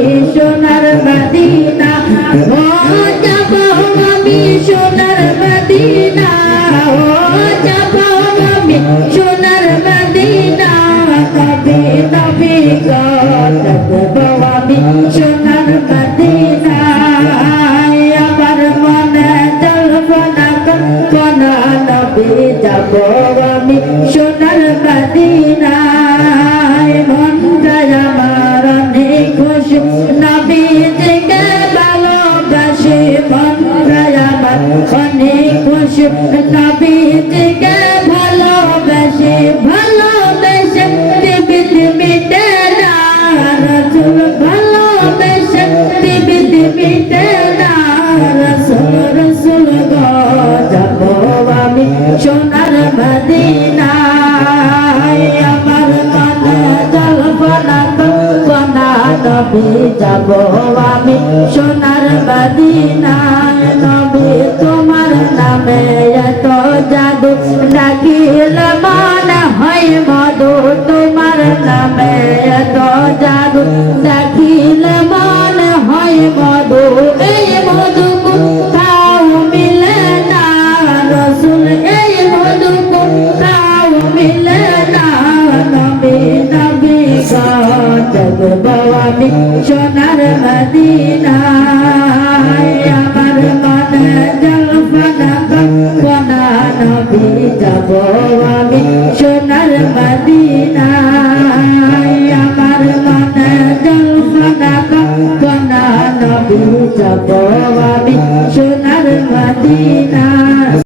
আমি সোনার Medina oh যাব আমি সোনার মদিনা ও যাব আমি সোনার মদিনা নবী নবী গো আমি সোনার মদিনা আমার মনে জল্পনা কল্পনা নবী যাব আমি সোনার মদিনা মনটা আমার অনেক খুশি নবীজিকে ভালোবাসি মনটা আমার অনেক খুশি নবীজিকে ভালোবাসি ভালোবেসে দিবিল মিটে না রাসূল ভালোবেসে দিবিল মিটে না রাসূল রাসূল গো যাব আমি সোনার মদিনা আমার মনে জল্পনা কল্পনা নবী যাব আমি সোনার মদিনা নবী তোমার নামে এত জাদু ডাকিল মনে হয় মধু তোমার নামে এত জাদু ডাকিল মনে হয় মধু এই মধু কোথাও মিলে না রাসূল এই মধু কোথাও মিলে না নবী নবী যাব আমি সোনার মদিনা আমার মনে জল্পনা কল্পনা নবী যাব আমি সোনার মদিনা আমার মনে জল্পনা কল্পনা নবী যাব আমি